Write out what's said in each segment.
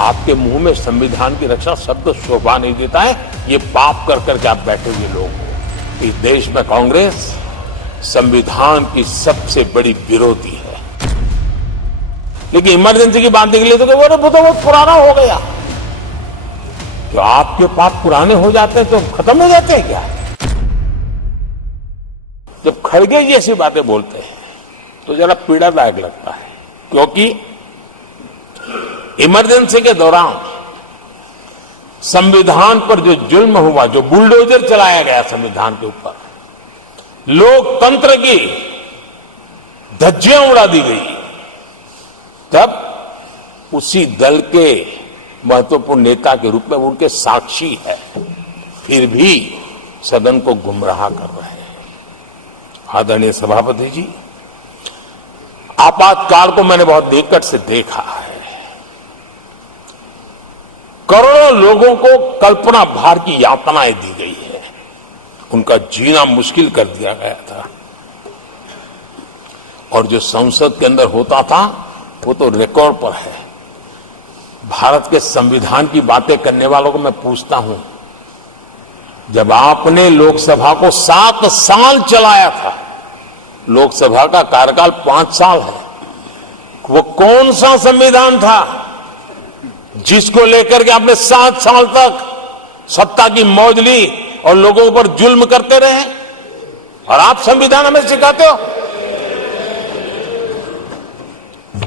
आपके मुंह में संविधान की रक्षा शब्द शोभा नहीं देता है। ये पाप कर करके आप बैठे हुए लोग हो। इस देश में कांग्रेस संविधान की सबसे बड़ी विरोधी है। लेकिन इमरजेंसी की बात निकली तो वो तो बहुत पुराना हो गया। जो आपके पाप पुराने हो जाते हैं तो खत्म हो जाते हैं क्या? जब खड़गे जैसी बातें बोलते हैं तो जरा पीड़ादायक लगता है, क्योंकि इमरजेंसी के दौरान संविधान पर जो जुल्म हुआ, जो बुलडोजर चलाया गया संविधान के ऊपर, लोकतंत्र की धज्जियां उड़ा दी गई, तब उसी दल के महत्वपूर्ण नेता के रूप में उनके साक्षी है, फिर भी सदन को गुमराह कर रहे हैं। आदरणीय सभापति जी, आपातकाल को मैंने बहुत निकट से देखा है। करोड़ों लोगों को कल्पना भार की यातनाएं दी गई है, उनका जीना मुश्किल कर दिया गया था। और जो संसद के अंदर होता था वो तो रिकॉर्ड पर है। भारत के संविधान की बातें करने वालों को मैं पूछता हूं, जब आपने लोकसभा को 7 साल चलाया था, लोकसभा का कार्यकाल 5 साल है, वो कौन सा संविधान था जिसको लेकर के आपने 7 साल तक सत्ता की मौज ली और लोगों पर जुल्म करते रहे? और आप संविधान हमें सिखाते हो?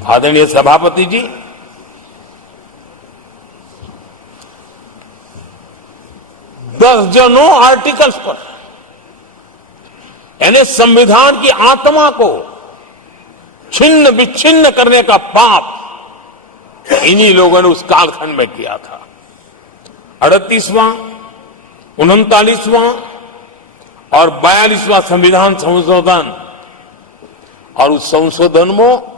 आदरणीय सभापति जी, दर्जनों आर्टिकल्स पर, यानी संविधान की आत्मा को छिन्न विच्छिन्न करने का पाप इन्हीं लोगों ने उस कालखंड में किया था। 38वां, 39वां और 42वां संविधान संशोधन, और उस संशोधन में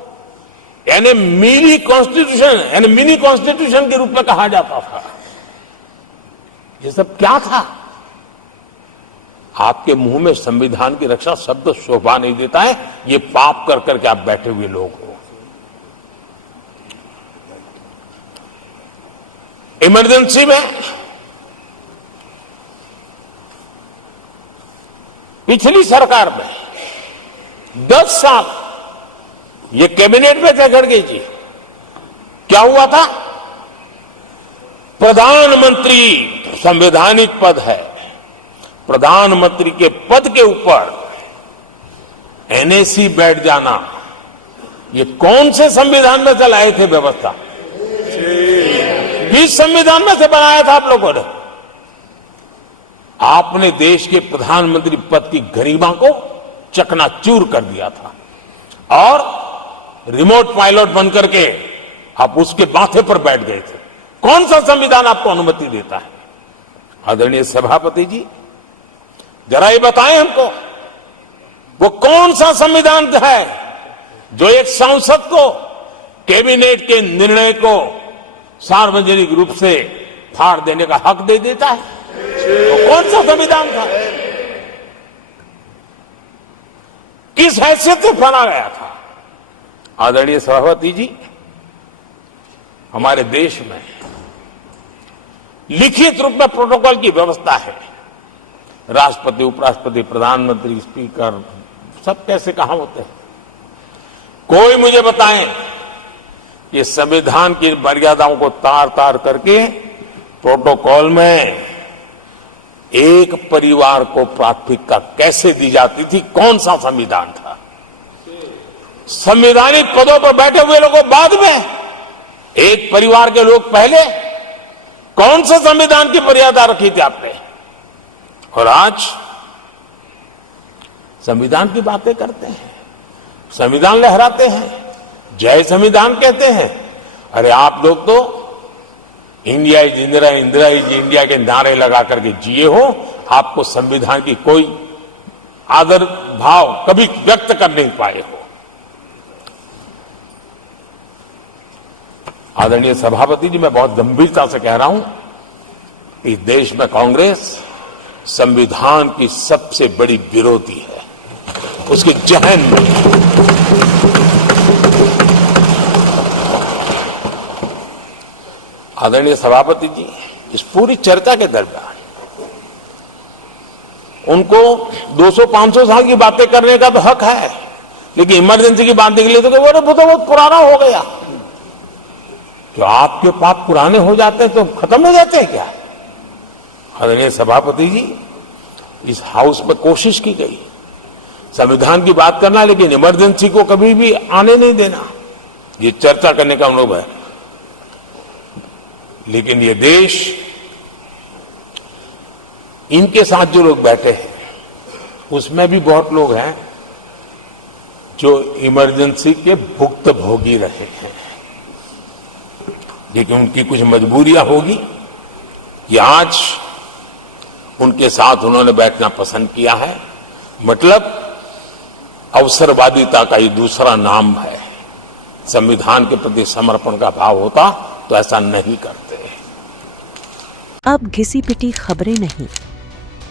यानी मिनी कॉन्स्टिट्यूशन, यानी मिनी कॉन्स्टिट्यूशन के रूप में कहा जाता था। ये सब क्या था? आपके मुंह में संविधान की रक्षा शब्द शोभा नहीं देता है। ये पाप कर करके आप बैठे हुए लोग हो। इमरजेंसी में पिछली सरकार में 10 साल ये कैबिनेट में झगड़ गई थी। क्या हुआ था? प्रधानमंत्री संवैधानिक पद है, प्रधानमंत्री के पद के ऊपर एनएसी बैठ जाना, ये कौन से संविधान में चलाए थे व्यवस्था? किस संविधान में से बनाया था आप लोगों ने? आपने देश के प्रधानमंत्री पद की गरिमा को चकनाचूर कर दिया था और रिमोट पायलट बनकर के आप उसके माथे पर बैठ गए थे। कौन सा संविधान आपको अनुमति देता है? आदरणीय सभापति जी, जरा ये बताएं हमको, वो कौन सा संविधान है जो एक सांसद को कैबिनेट के निर्णय को सार्वजनिक रूप से फाड़ देने का हक दे देता है? तो कौन सा संविधान था? किस हैसियत से बना गया था? आदरणीय सभापति जी, हमारे देश में लिखित रूप में प्रोटोकॉल की व्यवस्था है। राष्ट्रपति, उपराष्ट्रपति, प्रधानमंत्री, स्पीकर सब कैसे कहां होते हैं? कोई मुझे बताएं कि संविधान की मर्यादाओं को तार तार करके प्रोटोकॉल में एक परिवार को प्राथमिकता कैसे दी जाती थी? कौन सा संविधान था? संवैधानिक पदों पर बैठे हुए लोगों बाद में, एक परिवार के लोग पहले। कौन से संविधान की मर्यादा रखी थी आपने? और आज संविधान की बातें करते हैं, संविधान लहराते हैं, जय संविधान कहते हैं। अरे आप लोग तो India is Indira, Indira is India के नारे लगा करके जिए हो। आपको संविधान की कोई आदर भाव कभी व्यक्त कर नहीं पाए हो। आदरणीय सभापति जी, मैं बहुत गंभीरता से कह रहा हूं, इस देश में कांग्रेस संविधान की सबसे बड़ी विरोधी है। उसके जहन में आदरणीय सभापति जी, इस पूरी चर्चा के दरमियान उनको 200-500 साल की बातें करने का तो हक है, लेकिन इमरजेंसी की बात निकली तो वो तो बहुत पुराना हो गया। जो आपके पाप पुराने हो जाते हैं तो खत्म हो जाते हैं क्या? आदरणीय सभापति जी, इस हाउस में कोशिश की गई संविधान की बात करना, लेकिन इमरजेंसी को कभी भी आने नहीं देना, ये चर्चा करने का अनुभव है। लेकिन ये देश, इनके साथ जो लोग बैठे हैं उसमें भी बहुत लोग हैं जो इमरजेंसी के भुक्तभोगी रहे हैं, लेकिन उनकी कुछ मजबूरियां होगी कि आज उनके साथ उन्होंने बैठना पसंद किया है। मतलब अवसरवादिता का ये दूसरा नाम है। संविधान के प्रति समर्पण का भाव होता तो ऐसा नहीं करते। अब घिसी पिटी खबरें नहीं,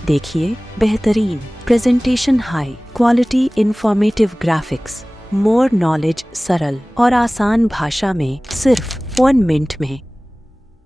देखिए बेहतरीन presentation, high quality informative graphics, more knowledge, सरल और आसान भाषा में सिर्फ 1 मिनट में।